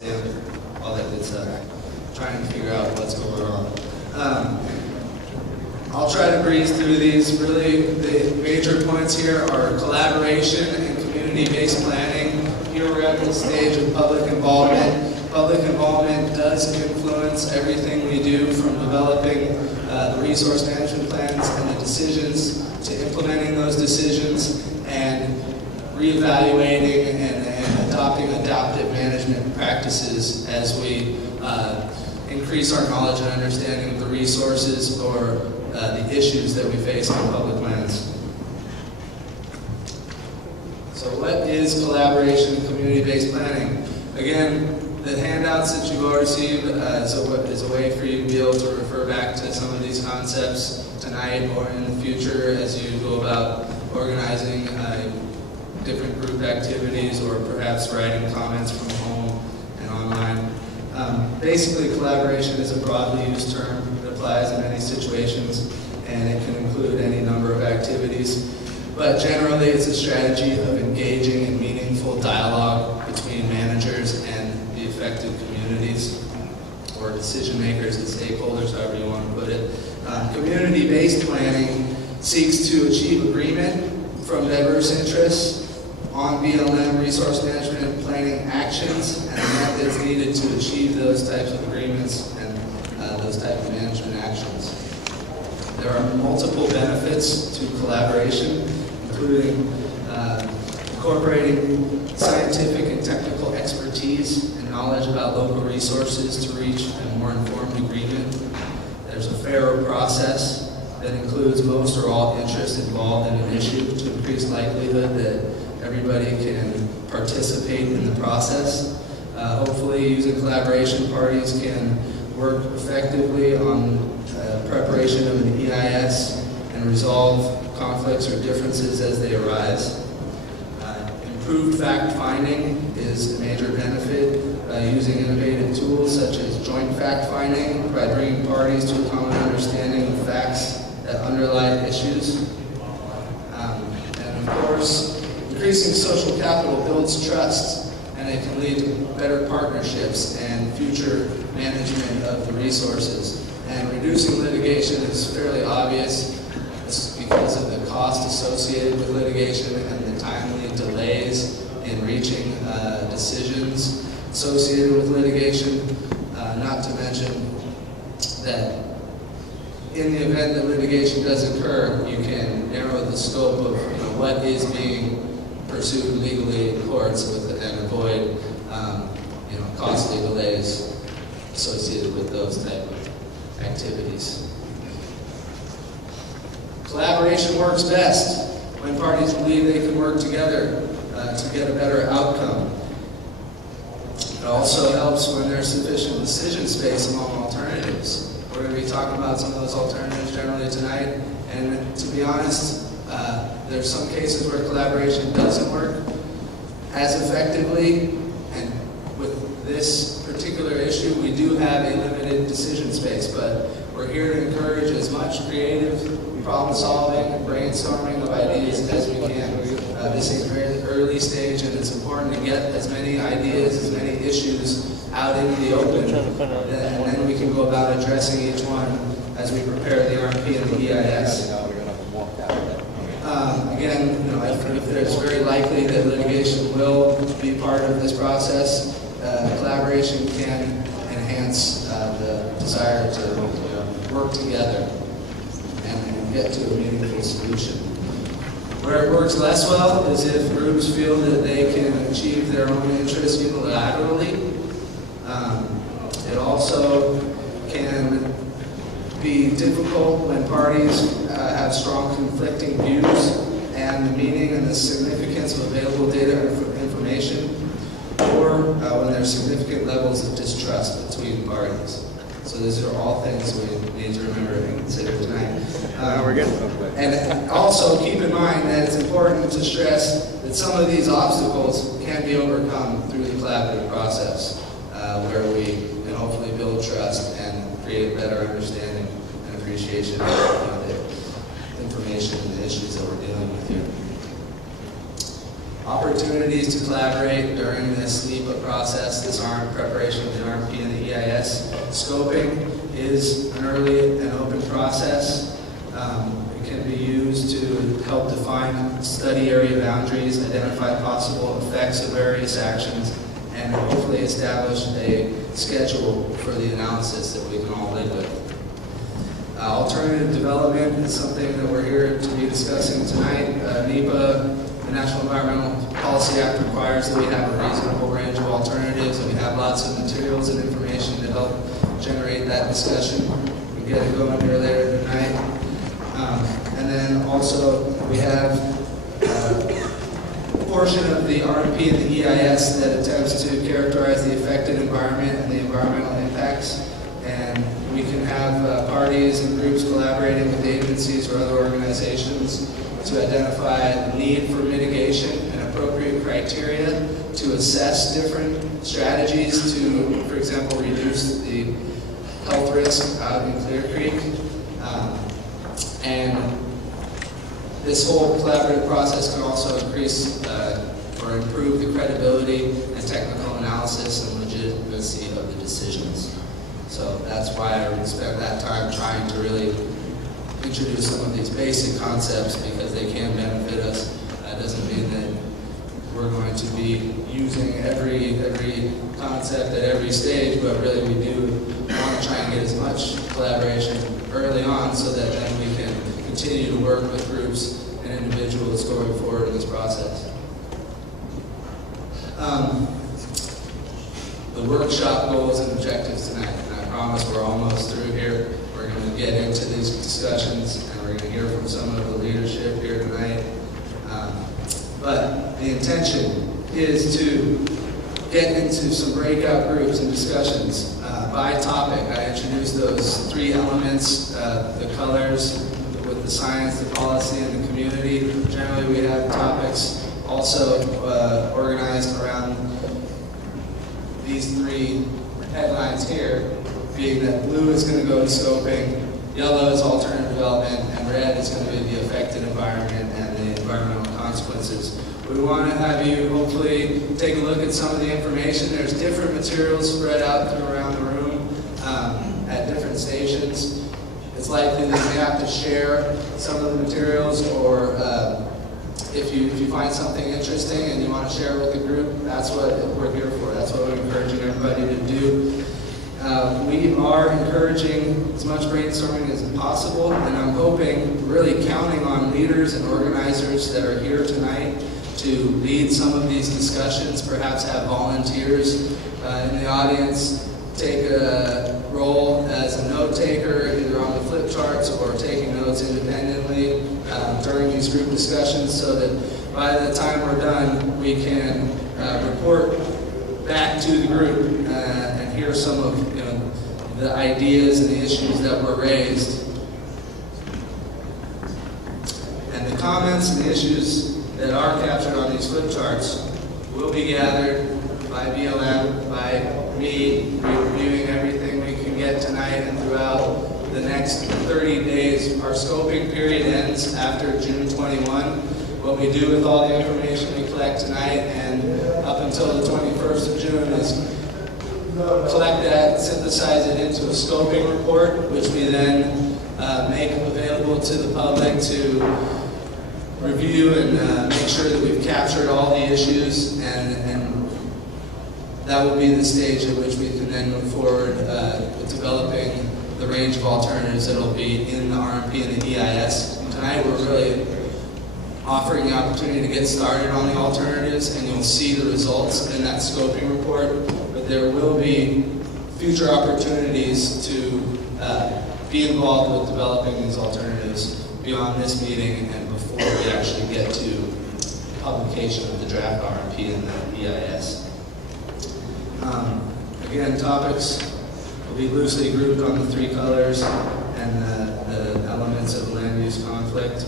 all that good stuff, trying to figure out what's going on. I'll try to breeze through these. Really, the major points here are collaboration and community-based planning. Here we're at the stage of public involvement. Public involvement does influence everything we do, from developing the resource management plans and the decisions to implementing those decisions and reevaluating and adopting adaptive management practices as we increase our knowledge and understanding of the resources or the issues that we face on public lands. So what is collaboration and community-based planning? Again, the handouts that you've all received is a way for you to be able to refer back to some of these concepts tonight or in the future as you go about organizing different group activities or perhaps writing comments from home and online. Basically, collaboration is a broadly used term that applies in many situations, and it can include any number of activities. But generally, it's a strategy of engaging in meaningful dialogue between managers and the affected communities, or decision makers and stakeholders, however you want to put it. Community-based planning seeks to achieve agreement from diverse interests on BLM resource management and planning actions and the methods needed to achieve those types of agreements and those types of management actions. There are multiple benefits to collaboration, including incorporating scientific and technical expertise and knowledge about local resources to reach a more informed agreement. There's a fairer process that includes most or all interests involved in an issue to increase likelihood that everybody can participate in the process. Hopefully, using collaboration, parties can work effectively on preparation of an EIS and resolve conflicts or differences as they arise. Improved fact-finding is a major benefit using innovative tools such as joint fact-finding by bringing parties to a common understanding of facts that underlie issues. And of course, increasing social capital builds trust, and it can lead to better partnerships and future management of the resources. And reducing litigation is fairly obvious. This is because of the cost associated with litigation and the timely delays in reaching decisions associated with litigation. Not to mention that in the event that litigation does occur, you can narrow the scope of what is being pursued legally in courts and avoid costly delays associated with those type of activities. Collaboration works best when parties believe they can work together to get a better outcome. It also helps when there's sufficient decision space among alternatives. We're going to be talking about some of those alternatives generally tonight, and to be honest, there's some cases where collaboration doesn't work as effectively, and with this particular issue, we do have a limited decision space, but we're here to encourage as much creative problem solving and brainstorming of ideas as we can. This is a very early stage, and it's important to get as many ideas, as many issues out into the open, and then we can go about addressing each one as we prepare the RFP and the EIS. Again, if it's very likely that litigation will be part of this process, collaboration can enhance the desire to work together and get to a meaningful solution. Where it works less well is if groups feel that they can achieve their own interests unilaterally. It also can be difficult when parties have strong conflicting views and the meaning and the significance of available data and information, or when there's significant levels of distrust between parties. So these are all things we need to remember and consider tonight. And also keep in mind that it's important to stress that some of these obstacles can be overcome through the collaborative process, where we can hopefully build trust and create a better understanding and appreciation of the information and the issues that we're dealing with here. Opportunities to collaborate during this NEPA process, this preparation of the RMP and the EIS. Scoping is an early and open process. It can be used to help define study area boundaries, identify possible effects of various actions, and hopefully establish a schedule for the analysis that we can all live with. Alternative development is something that we're here to be discussing tonight. NEPA, the National Environmental Policy Act, requires that we have a reasonable range of alternatives, and we have lots of materials and information to help generate that discussion. We get it going here later tonight. And then also we have a portion of the RMP and the EIS that attempts to characterize the affected environment and the environmental impacts. And we can have parties and groups collaborating with agencies or other organizations to identify the need for mitigation and appropriate criteria to assess different strategies to, for example, reduce the health risk out in Clear Creek. And this whole collaborative process can also increase or improve the credibility and technical analysis and legitimacy of the decisions. So that's why I would spend that time trying to really introduce some of these basic concepts, because they can benefit us. That doesn't mean that we're going to be using every concept at every stage, but really we do want to try and get as much collaboration early on so that then we can continue to work with groups and individuals going forward in this process. The workshop goals and objectives tonight, and I promise we're almost through here. We're going to get into these discussions, and we're going to hear from some of the leadership here tonight. But the intention is to get into some breakout groups and discussions by topic. I introduced those three elements, the colors with the science, the policy, and the community. Generally we have topics also organized around these three headlines here, being that blue is going to go to scoping, yellow is alternative development, and red is going to be the affected environment and the environmental consequences. We want to have you hopefully take a look at some of the information. There's different materials spread out through around the room at different stations. It's likely that you have to share some of the materials, or if you find something interesting and you want to share with the group, that's what we're here for. That's what we're encouraging everybody to do. We are encouraging as much brainstorming as possible, and I'm hoping, really counting on leaders and organizers that are here tonight to lead some of these discussions, perhaps have volunteers in the audience take a role as a note taker, either on the flip charts or taking notes independently during these group discussions, so that by the time we're done, we can report back to the group and hear some of the ideas and the issues that were raised. And the comments and the issues that are captured on these flip charts will be gathered by BLM, by me, reviewing everything we can get tonight and throughout the next 30 days. Our scoping period ends after June 21. What we do with all the information we collect tonight and up until the 21st of June is collect that, synthesize it into a scoping report, which we then make available to the public to review and make sure that we've captured all the issues, and that will be the stage at which we can then move forward with developing the range of alternatives that will be in the RMP and the EIS. Tonight we're really offering the opportunity to get started on the alternatives, and you'll see the results in that scoping report, but there will be future opportunities to be involved with developing these alternatives beyond this meeting and before we actually get to publication of the draft RMP and the EIS. Again, topics will be loosely grouped on the three colors and the elements of land use conflict.